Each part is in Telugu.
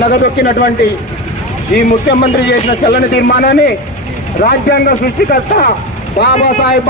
అనగదొక్కినటువంటి ఈ ముఖ్యమంత్రి చేసిన చల్లని తీర్మానాన్ని రాజ్యాంగ సృష్టికర్త బాబాసాహెబ్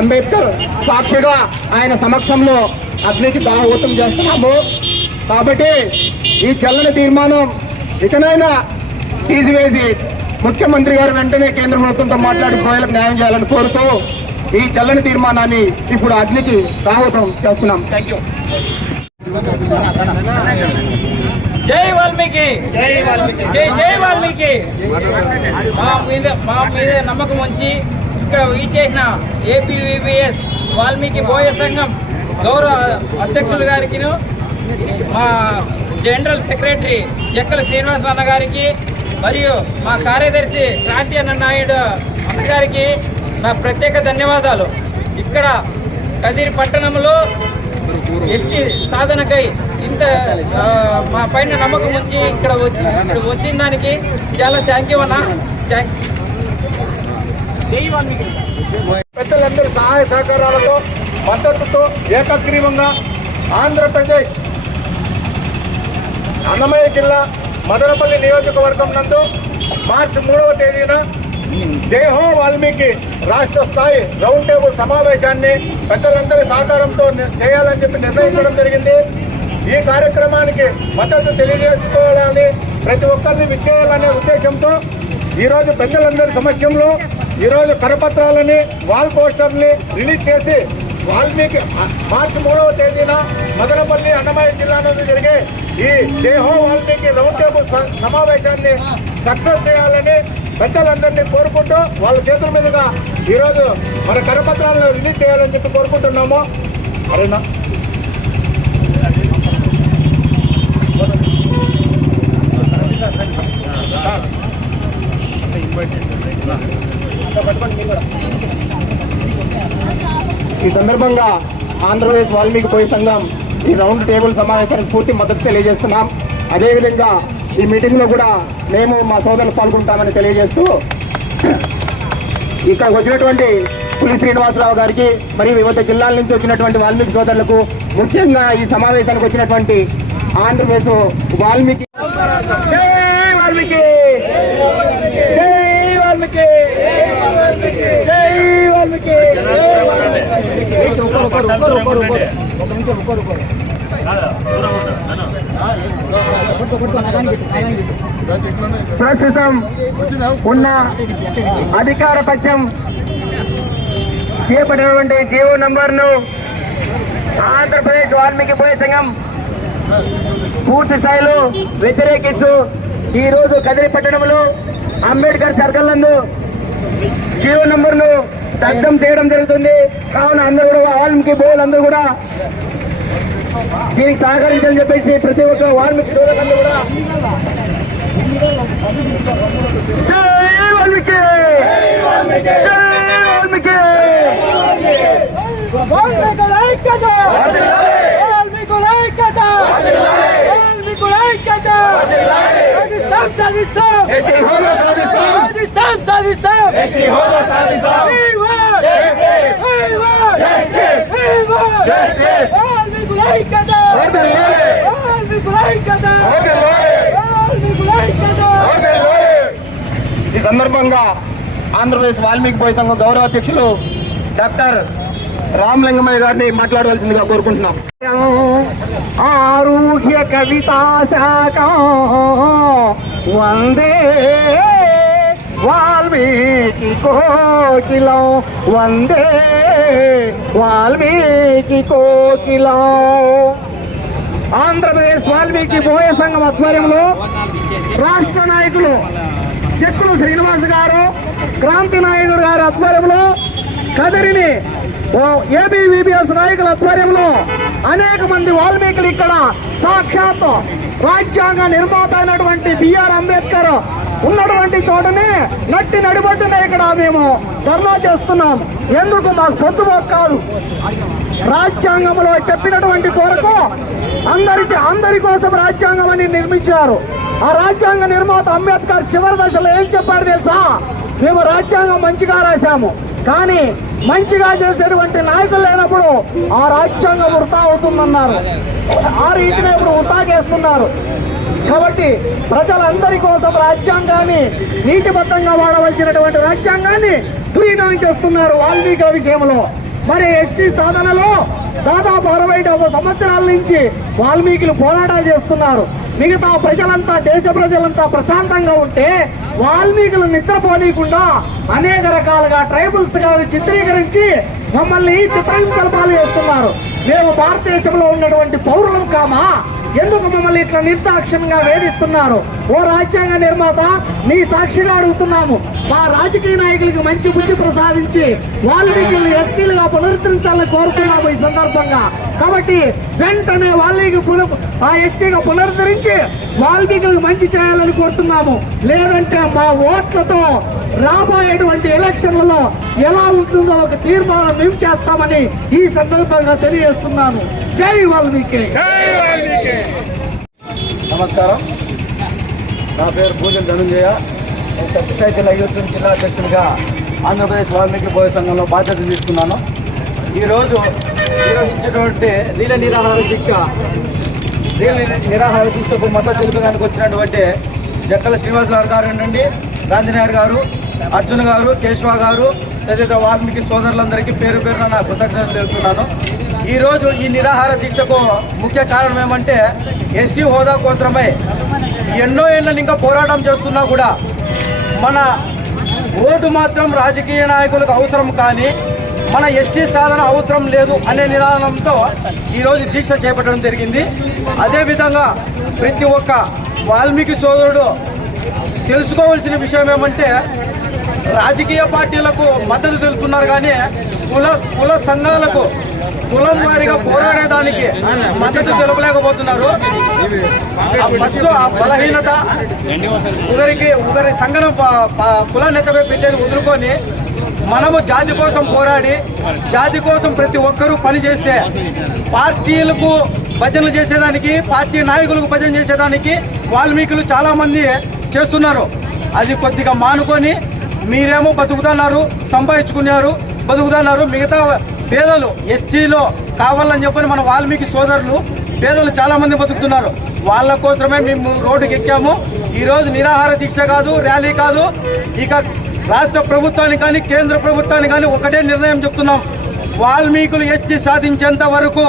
అంబేద్కర్ సాక్షిగా ఆయన సమక్షంలో అగ్నికి దాహోతం చేస్తున్నాము. కాబట్టి ఈ చల్లని తీర్మానం ఇకనైనా తీసివేసి ముఖ్యమంత్రి గారు వెంటనే కేంద్ర ప్రభుత్వంతో మాట్లాడి ప్రజలకు న్యాయం చేయాలని కోరుతూ ఈ చల్లని తీర్మానాన్ని ఇప్పుడు అగ్నికి దాహోతం చేస్తున్నాం. Thank you. జై వాల్మీకి, జై జై వాల్మీకి. మా మీద నమ్మకం ఉంచి ఇక్కడ చేసిన ఏపీవీబీఎస్ వాల్మీకి బోయ సంఘం గౌరవ అధ్యక్షులు గారికి, మా జనరల్ సెక్రటరీ జక్కల శ్రీనివాస అన్న గారికి మరియు మా కార్యదర్శి క్రాంతి అన్న నాయుడు అన్నగారికి నా ప్రత్యేక ధన్యవాదాలు. ఇక్కడ కదిరి పట్టణంలో ఎస్టీ సాధనకై ఇంత మా పైన నమ్మకం ఉంచి ఇక్కడ వచ్చిన దానికి చాలా థ్యాంక్ యూ అన్న. పెద్దలందరి సహాయ సహకారాలతో మద్దతుతో ఏకగ్రీవంగా ఆంధ్రప్రదేశ్ అన్నమయ్య జిల్లా మదనపల్లి నియోజకవర్గం నందు మార్చి 3వ తేదీన జై హో వాల్మీకి రాష్ట్ర స్థాయి రౌండ్ టేబుల్ సమావేశాన్ని పెద్దలందరి సహకారంతో చేయాలని చెప్పి నిర్ణయించడం జరిగింది. ఈ కార్యక్రమానికి మద్దతు తెలియజేసుకోవాలని, ప్రతి ఒక్కరిని విచ్చేయాలనే ఉద్దేశంతో ఈరోజు పెద్దలందరి సమక్షంలో ఈరోజు కరపత్రాలని, వాల్ పోస్టర్ని రిలీజ్ చేసి వాల్మీకి మార్చి 3వ తేదీన మదనపల్లి అన్నమయ్య జిల్లా నుండి జరిగే ఈ జై హో వాల్మీకి రౌండ్ టేబుల్ సమావేశాన్ని సక్సెస్ చేయాలని పెద్దలందరినీ కోరుకుంటూ వాళ్ళ చేతుల మీదుగా ఈరోజు మన కరపత్రాలను రిలీజ్ చేయాలని చెప్పి కోరుకుంటున్నాము. అరేనా ఈ సందర్భంగా ఆంధ్రప్రదేశ్ వాల్మీకి బోయ సంఘం ఈ రౌండ్ టేబుల్ సమావేశానికి పూర్తి మద్దతు తెలియజేస్తున్నాం. అదేవిధంగా ఈ మీటింగ్ లో కూడా మేము మా సోదరులు పాల్గొంటామని తెలియజేస్తూ ఇక్కడ వచ్చినటువంటి పులి శ్రీనివాసరావు గారికి మరియు వివిధ జిల్లాల నుంచి వచ్చినటువంటి వాల్మీకి సోదరులకు, ముఖ్యంగా ఈ సమావేశానికి వచ్చినటువంటి ఆంధ్రప్రదేశ్ వాల్మీకి జై వాల్మీకి, జై వాల్మీకి, జై వాల్మీకి. ప్రస్తుతం ఉన్న అధికార పక్షం చేపట్టినటువంటి జీవో నంబర్ను ఆంధ్రప్రదేశ్ వాల్మీకి బోయ సంఘం పూర్తి స్థాయిలో వ్యతిరేకిస్తూ ఈ రోజు కదిరి పట్టణంలో అంబేద్కర్ సర్కిల్ నందు జీవో నంబర్ను దగ్ధం చేయడం జరుగుతుంది. కావున అందరూ కూడా వాల్మీకి బోయలందరూ కూడా దీనికి సహకరించాలని చెప్పేసి ప్రతి ఒక్క వాల్మీకి సోదరులందరూ కూడా జై వాల్మీకి, జై వాల్మీకి. వాల్మీకుల ఐక్యత, వాల్మీకుల ఐక్యత, వాల్మీకుల ఐక్యత. సాధిస్తాం, సాధిస్తాం, సాధిస్తాం, సాధిస్తాం. వాల్మీకుల ఐక్యత, వాల్మీకుల ఐక్యత, వాల్మీకుల ఐక్యత. ఈ సందర్భంగా ఆంధ్రప్రదేశ్ వాల్మీకి బోయ సంఘం గౌరవ అధ్యక్షులు డాక్టర్ రామలింగమయ్య గారిని మాట్లాడవలసిందిగా కోరుకుంటున్నాం. ఆరుహ్య కవితా శాఖ వందే వాల్మీకి కోకిలం, వందే వాల్మీకి కోకిలం. ఆంధ్రప్రదేశ్ వాల్మీకి బోయ సంఘం ఆధ్వర్యంలో రాష్ట్ర నాయకులు చెక్కుల శ్రీనివాస్ గారు, క్రాంతి నాయుడు గారి ఆధ్వర్యంలో కదిరిని ఏబీవీబీఎస్ నాయకుల ఆధ్వర్యంలో అనేక మంది వాల్మీకులు ఇక్కడ సాక్షాత్ రాజ్యాంగ నిర్మాత అయినటువంటి బిఆర్ అంబేద్కర్ ఉన్నటువంటి చోటనే నట్టి నడిబొట్టునే ఇక్కడ మేము ధర్నా చేస్తున్నాం. ఎందుకు మాకు పొద్దుపోక కాదు, రాజ్యాంగంలో చెప్పినటువంటి కొరకు అందరి కోసం రాజ్యాంగం అని నిర్మించారు. ఆ రాజ్యాంగ నిర్మాత అంబేద్కర్ చివరి దశలో ఏం చెప్పాడు తెలుసా? మేము రాజ్యాంగం మంచిగా రాశాము, కానీ మంచిగా చేసేటువంటి నాయకులు లేనప్పుడు ఆ రాజ్యాంగం వృధా అవుతుందన్నారు. ఆ రీతిని ఇప్పుడు వృధా చేస్తున్నారు. కాబట్టి ప్రజలందరి కోసం రాజ్యాంగాన్ని నీతిబద్ధంగా వాడవలసినటువంటి రాజ్యాంగాన్ని దుర్వినియోగం చేస్తున్నారు వాల్మీకి విషయంలో. మరి ఎస్టీ సాధనలో దాదాపు 60 సంవత్సరాల నుంచి వాల్మీకులు పోరాటాలు చేస్తున్నారు. మిగతా ప్రజలంతా, దేశ ప్రజలంతా ప్రశాంతంగా ఉంటే వాల్మీకులు నిద్రపోనీయకుండా అనేక రకాలుగా ట్రైబల్స్ గా చిత్రీకరించి మమ్మల్ని చిత్రహింసల పాలు చేస్తున్నారు. మేము భారతదేశంలో ఉన్నటువంటి పౌరులం కామా? ఎందుకు మమ్మల్ని ఇట్లా నిర్దాక్షిణ్యంగా వేధిస్తున్నారు? ఓ రాజ్యాంగ నిర్మాత, నీ సాక్షిగా అడుగుతున్నాము, మా రాజకీయ నాయకులకు మంచి బుద్ధి ప్రసాదించి వాల్మీకులను ఎస్టీలుగా పునరుద్ధరించాలని కోరుతున్నాము ఈ సందర్భంగా. కాబట్టి వెంటనే వాల్మీకి ఆ ఎస్టీగా పునరుద్ధరించి వాల్మీకులకు మంచి చేయాలని కోరుతున్నాము. లేదంటే మా ఓట్లతో రాబోయేటువంటి ఎలక్షన్లలో ఎలా ఉంటుందో ఒక తీర్మానం మేము చేస్తామని ఈ సందర్భంగా తెలియజేస్తున్నాను. జై వాల్మీకి. నమస్కారం. నా పేరు పూజల ధనుంజయ. సత్యసాయి యూత్ జిల్లా అధ్యక్షుడిగా ఆంధ్రప్రదేశ్ వాల్మీకి బోయ సంఘంలో బాధ్యత తీసుకున్నాను. ఈరోజు నిర్వహించినటువంటి రీల నిరాహార దీక్షకు మద్దతు తెలుపడానికి వచ్చినటువంటి జక్కల శ్రీనివాసరావు గారు నుండి గాంధీనగర్ గారు, అర్జున్ గారు, కేశవ గారు, తదితర వాల్మీకి సోదరులందరికీ పేరు పేరున నా కృతజ్ఞతలు తెలుపుతున్నాను. ఈరోజు ఈ నిరాహార దీక్షకు ముఖ్య కారణం ఏమంటే, ఎస్టీ హోదా కోసమై ఎన్నో ఏళ్ళని ఇంకా పోరాటం చేస్తున్నా కూడా మన ఓటు మాత్రం రాజకీయ నాయకులకు అవసరం, కానీ మన ఎస్టీ సాధన అవసరం లేదు అనే నినాదంతో ఈరోజు దీక్ష చేపట్టడం జరిగింది. అదేవిధంగా ప్రతి ఒక్క వాల్మీకి సోదరుడు తెలుసుకోవాల్సిన విషయం ఏమంటే, రాజకీయ పార్టీలకు మద్దతు తెలుపుతున్నారు కానీ కుల సంఘాలకు కులం వారిగా పోరాడేదానికి మద్దతు తెలుపలేకపోతున్నారు. ఫస్ట్ ఆ బలహీనత, ఒకరి సంఘం కులాన్ని ఎత్తపై పెట్టేది వదులుకొని మనము జాతి కోసం పోరాడి జాతి కోసం ప్రతి ఒక్కరూ పనిచేస్తే పార్టీలకు భజనలు చేసేదానికి, పార్టీ నాయకులకు భజన చేసేదానికి వాల్మీకులు చాలా మంది చేస్తున్నారు. అది కొద్దిగా మానుకొని మీరేమో బతుకుతున్నారు, సంపాదించుకున్నారు, బతుకుతున్నారు. మిగతా పేదలు ఎస్టీలో కావాలని చెప్పని మన వాల్మీకి సోదరులు పేదలు చాలా మంది బతుకుతున్నారు. వాళ్ళ కోసమే మేము రోడ్డుకి ఎక్కాము. ఈరోజు నిరాహార దీక్ష కాదు, ర్యాలీ కాదు, ఇక రాష్ట్ర ప్రభుత్వానికి కానీ కేంద్ర ప్రభుత్వానికి కానీ ఒకటే నిర్ణయం చెప్తున్నాం. వాల్మీకులు ఎస్టీ సాధించేంత వరకు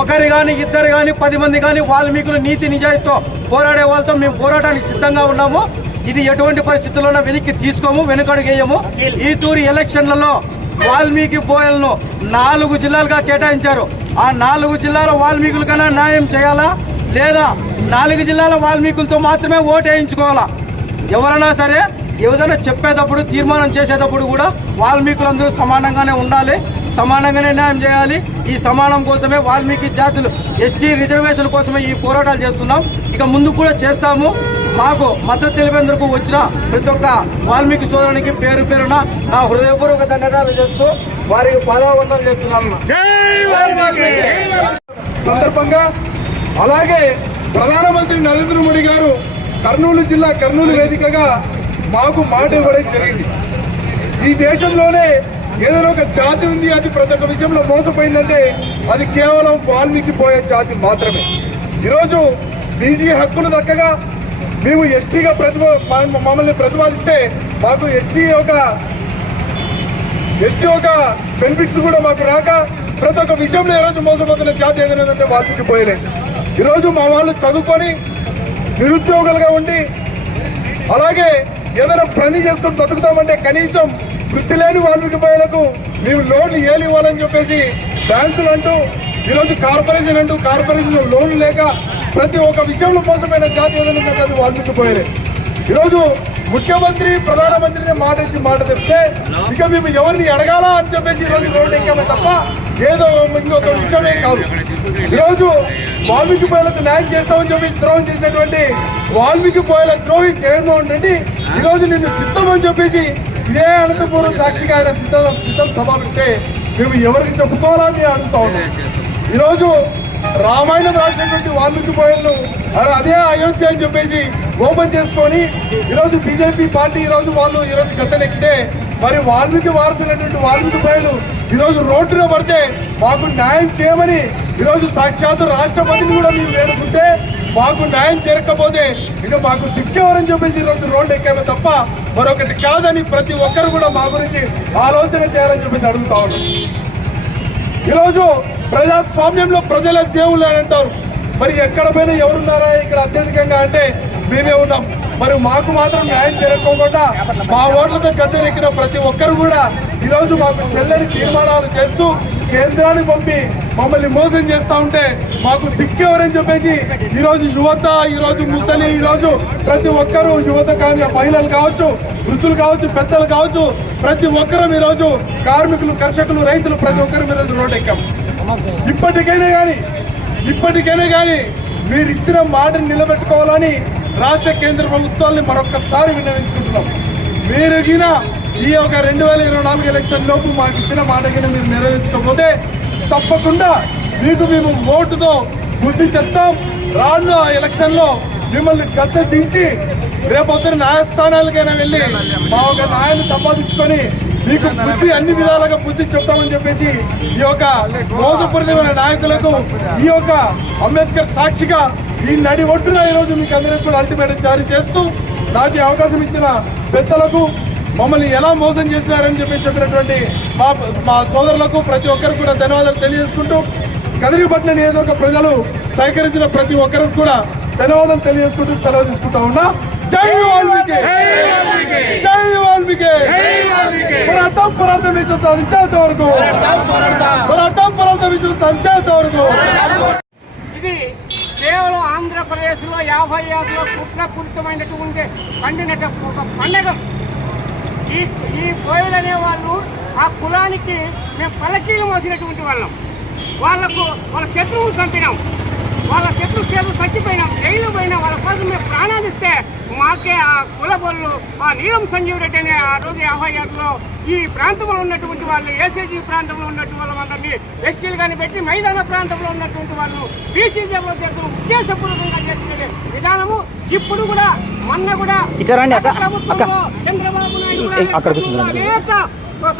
ఒకరు కానీ, ఇద్దరు కానీ, 10 మంది కానీ వాల్మీకులు నీతి నిజాయితీతో పోరాడే వాళ్ళతో మేము పోరాటానికి సిద్ధంగా ఉన్నాము. ఇది ఎటువంటి పరిస్థితుల్లోనూ వెనక్కి తీసుకోము, వెనుకడుగేయము. ఈ తూరి ఎలక్షన్లలో వాల్మీకి బోయలను 4 జిల్లాలుగా కేటాయించారు. ఆ 4 జిల్లాల వాల్మీకులకైనా న్యాయం చేయాలా, లేదా 4 జిల్లాల వాల్మీకులతో మాత్రమే ఓటు వేయించుకోవాలా? ఎవరైనా సరే ఏదైనా చెప్పేటప్పుడు, తీర్మానం చేసేటప్పుడు కూడా వాల్మీకులందరూ సమానంగానే ఉండాలి, సమానంగానే న్యాయం చేయాలి. ఈ సమానం కోసమే వాల్మీకి జాతులు ఎస్టీ రిజర్వేషన్ కోసమే ఈ పోరాటాలు చేస్తున్నాం. ఇక ముందు కూడా చేస్తాము. మాకు మద్దతు తెలిపేందుకు వచ్చిన ప్రతి ఒక్క వాల్మీకి సోదరునికి పేరు పేరున నా హృదయపూర్వక ధన్యవాదాలు చేస్తూ వారికి పాదావందనం చేస్తున్నాను. సందర్భంగా అలాగే ప్రధానమంత్రి నరేంద్ర మోడీ గారు కర్నూలు జిల్లా కర్నూలు వేదికగా మాకు మాట ఇవ్వడం జరిగింది. ఈ దేశంలోనే ఏదైనా ఒక జాతి ఉంది, అది ప్రతి ఒక్క విషయంలో మోసపోయిందంటే అది కేవలం వాల్మీకి పోయే జాతి మాత్రమే. ఈరోజు బీసీ హక్కులు దక్కగా మేము ఎస్టీగా మమ్మల్ని ప్రతిపాదిస్తే మాకు ఎస్టీ ఒక బెనిఫిట్స్ కూడా మాకు రాక ప్రతి ఒక్క విషయంలో ఈరోజు మోసపోతున్న జాతి ఏదైనా వాల్మీకి పోయలే. ఈరోజు మా వాళ్ళు చదువుకొని నిరుద్యోగులుగా ఉండి అలాగే ఏదైనా పని చేసుకొని బతుకుతామంటే కనీసం వృత్తి లేని వాల్మీకి పోయేలకు మేము లోన్లు ఏలు ఇవ్వాలని చెప్పేసి బ్యాంకులు అంటూ, ఈరోజు కార్పొరేషన్ అంటూ కార్పొరేషన్ లోన్లు లేక ప్రతి ఒక్క విషయంలో మోసమైన జాతి ఏదైనా అది వాల్మీకి పోయలే. ఈరోజు ముఖ్యమంత్రి ప్రధానమంత్రిని మాట ఇచ్చి మాట చెప్తే ఇక మేము ఎవరిని అడగాలా అని చెప్పేసి ఈరోజు రోడ్డు ఎక్కామే తప్ప ఏదో ఇంకొక విషయమే కాదు. ఈరోజు వాల్మీకి పోయేలకు న్యాయం చేస్తామని చెప్పి ద్రోహం చేసినటువంటి వాల్మీకి పోయేల ద్రోహి జగన్మోహన్ రెడ్డి ఈరోజు నిన్ను సిద్ధం అని చెప్పేసి ఇదే అనంతపురం సాక్షిగా ఆయన సిద్ధం సభ పెడితే మేము ఎవరికి చెప్పుకోవాలా అని అడుగుతా ఉన్నాం. ఈరోజు రామాయణం రాసినటువంటి వాల్మీకి పోయేలను అదే అయోధ్య అని చెప్పేసి ఓపెన్ చేసుకొని ఈరోజు బీజేపీ పార్టీ ఈరోజు గద్దెనెక్కితే మరి వాల్మీకి వారసులైనటువంటి వాల్మీకి ప్రజలు ఈరోజు రోడ్డున పడితే మాకు న్యాయం చేయమని ఈరోజు సాక్షాత్తు రాష్ట్రపతిని కూడా మేము వేడుకుంటే మాకు న్యాయం చేరకపోతే ఇక మాకు దిక్కెవరని చెప్పేసి ఈరోజు రోడ్డు ఎక్కామే తప్ప మరొకటి కాదని ప్రతి ఒక్కరు కూడా మా గురించి ఆలోచన చేయాలని చెప్పేసి అడుగుతా ఉన్నాం. ఈరోజు ప్రజాస్వామ్యంలో ప్రజలే దేవుళ్ళు అని అంటారు. మరి ఎక్కడ పోయినా ఎవరున్నారా ఇక్కడ అత్యధికంగా అంటే మేమే ఉన్నాం. మరి మాకు మాత్రం న్యాయం జరగకుండా మా ఓట్లతో గద్దెనెక్కిన ప్రతి ఒక్కరు కూడా ఈరోజు మాకు చెల్లని తీర్మానాలు చేస్తూ కేంద్రానికి పంపి మమ్మల్ని మోసం చేస్తా ఉంటే మాకు దిక్కెవరని చెప్పేసి ఈరోజు యువత, ఈరోజు ముసలి, ఈరోజు ప్రతి ఒక్కరు యువత కానీ మహిళలు కావచ్చు, వృద్ధులు కావచ్చు, పెద్దలు కావచ్చు, ప్రతి ఒక్కరం ఈరోజు కార్మికులు, కర్షకులు, రైతులు ప్రతి ఒక్కరు ఈరోజు రోడ్డు ఎక్కాం. ఇప్పటికైనా కానీ మీరు ఇచ్చిన మాటను నిలబెట్టుకోవాలని రాష్ట్ర కేంద్ర ప్రభుత్వాన్ని మరొక్కసారి విన్నవించుకుంటున్నాం. మీరు గిన ఈ యొక్క 2024 ఎలక్షన్ లోపు మాకు ఇచ్చిన మాట కింద మీరు నెరవేర్చకపోతే తప్పకుండా మేము ఓటుతో బుద్ధి చెప్తాం. రానున్న ఎలక్షన్ లో మిమ్మల్ని గద్దె దించి రేపొద్దున న్యాయస్థానాలకైనా వెళ్ళి మా ఒక న్యాయాన్ని సంపాదించుకొని మీకు బుద్ధి అన్ని విధాలుగా బుద్ధి చెప్తామని చెప్పేసి ఈ యొక్క మోసపూరితమైన నాయకులకు ఈ యొక్క అంబేద్కర్ సాక్షిగా ఈ నడి ఒడ్డున ఈరోజు మీకు అందరికీ కూడా అల్టిమేటం జారీ చేస్తూ నాకు ఈ అవకాశం ఇచ్చిన పెద్దలకు, మమ్మల్ని ఎలా మోసం చేసినారని చెప్పినటువంటి మా సోదరులకు ప్రతి ఒక్కరికి కూడా ధన్యవాదాలు తెలియజేసుకుంటూ కదిరిపట్నం నియోజకవర్గ ప్రజలు సహకరించిన ప్రతి ఒక్కరికి కూడా ధన్యవాదాలు తెలియజేసుకుంటూ సెలవు తీసుకుంటా ఉన్నా. జై వాల్మీకి, జై వాల్మీకి, పోరాటం విజయం సాధించేంత వరకు, పోరాటం విజయం సాధించేంత వరకు. ఇది కేవలం ఆంధ్రప్రదేశ్ లో 56లో కుట్రపూరితమైనటువంటి పండినటువంటి ఒక పండగ. ఈ కోయలు అనే వాళ్ళు ఆ కులానికి మేము పలకీలు మోసినటువంటి వాళ్ళం. వాళ్ళ శత్రువులు చంపినాం, వాళ్ళ శత్రువులు చచ్చిపోయినాం, జైలు పోయినా వాళ్ళ కోసం మేము ప్రాణాలిస్తే మాకే ఆ కులబొల్లు, ఆ నీలం సంజీవ్ రెడ్డి అనే ఆ రోజు 56లో ఈ ప్రాంతంలో ఉన్నటువంటి వాళ్ళు, ఏసీజీ ప్రాంతంలో ఉన్నటువంటి వాళ్ళందరినీ ఎస్టీలు కానీ పెట్టి మైదాన ప్రాంతంలో ఉన్నటువంటి వాళ్ళు బీసీజీలో ఉద్దేశపూర్వకంగా చేసిన విధానము ఇప్పుడు కూడా మొన్న కూడా ప్రభుత్వంలో చంద్రబాబు నాయుడు అనేక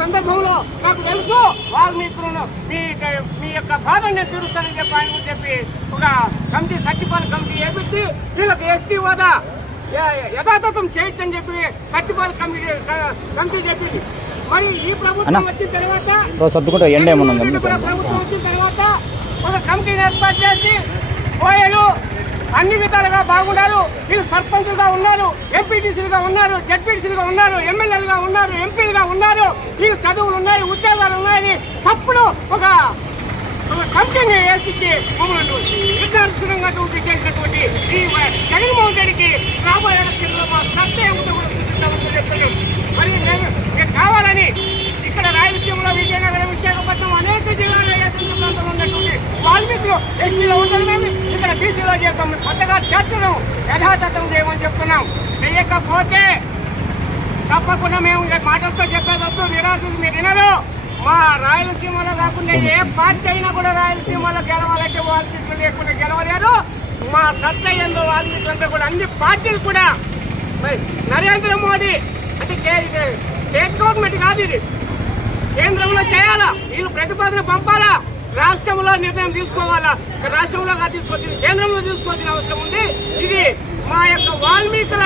సందర్భంలో నాకు తెలుసు వాల్మీకులను మీ యొక్క బాధను నేను తీరుస్తానని చెప్పి ఆయన చెప్పి ఒక కమిటీ, సత్యపాల కమిటీ ఏర్పడి వీళ్ళకి ఎస్టీ హోదా యథాతథం చేయొచ్చని చెప్పి సత్యపాల కమిటీ చెప్పింది. మరి ఈ ప్రభుత్వం వచ్చిన తర్వాత ఒక కమిటీని ఏర్పాటు చేసి కోయలు అన్ని విధాలుగా బాగున్నారు, వీళ్ళు సర్పంచులుగా ఉన్నారు, ఎంపీటీసీలుగా ఉన్నారు, జడ్పీటీసీలుగా ఉన్నారు, ఎమ్మెల్యేలుగా ఉన్నారు, ఎంపీలుగా ఉన్నారు, వీళ్ళు చదువులు ఉన్నాయి, ఉద్యోగాలు ఉన్నాయని తప్పుడు ఒక కమిటీని వేసి మమ్మల్ని నిర్ధారించడంగా చేసినటువంటి ఈ జగన్మోహన్ రెడ్డికి రాబోయే ఎలక్షన్లో మా సత్తా ఏమిటో కూడా చూపిస్తామని చెప్తున్నాం. మరి నేను కావాలని ఇక్కడ రాయలసీమలో, విజయనగరం, విశాఖపట్నం అనేక జిల్లాలో ఏజెన్సీ ప్రాంతంలో ఉన్నటువంటి వాల్మీకులు ఎస్టీలో ఉండడం, ఇక్కడ బీసీలో చేస్తాం, కొత్తగా చేర్చడం యథాతథం చేయమని చెప్తున్నాం. చేయకపోతే తప్పకుండా మేము మాటలతో చెప్పేదొద్దు, నిరాశలు మీరు వినరు. మా రాయలసీమలో కాకుండా ఏ పార్టీ అయినా కూడా రాయలసీమలో గెలవాలంటే వాల్మీకులు లేకుండా గెలవలేరు. మా సత్తా ఏందో వాల్మీకులు అంటే కూడా అన్ని పార్టీలు కూడా నరేంద్ర మోడీ అంటే స్టేట్ గవర్నమెంట్ కాదు, ఇది కేంద్రంలో చేయాలా, వీళ్ళు ప్రతిపాదన పంపాలా, రాష్ట్రంలో నిర్ణయం తీసుకోవాలా. రాష్ట్రంలో కాదు తీసుకోవచ్చు, కేంద్రంలో తీసుకోవాల్సిన అవసరం ఉంది. ఇది మా యొక్క వాల్మీకుల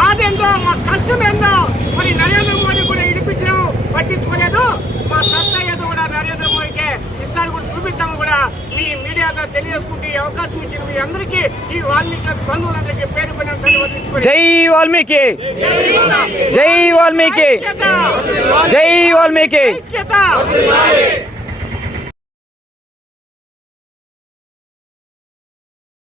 బాధ ఏందో, మా కష్టం ఏందో మరి నరేంద్ర మోడీ కూడా ఇడిపించడం పట్టించుకోలేదు. మా సత్తా ఏదో కూడా నరేంద్ర మోడీకే ఇస్తాను కూడా చూపిస్తాము కూడా మీ మీడియాతో తెలియజేసుకుంటే ఈ అవకాశం ఇచ్చిన మీ అందరికీ ఈ వాల్మీకి బంధువులందరికీ పేరు పైన జై వాల్మీకి, జై వాల్మీకి, జై వాల్మీకి.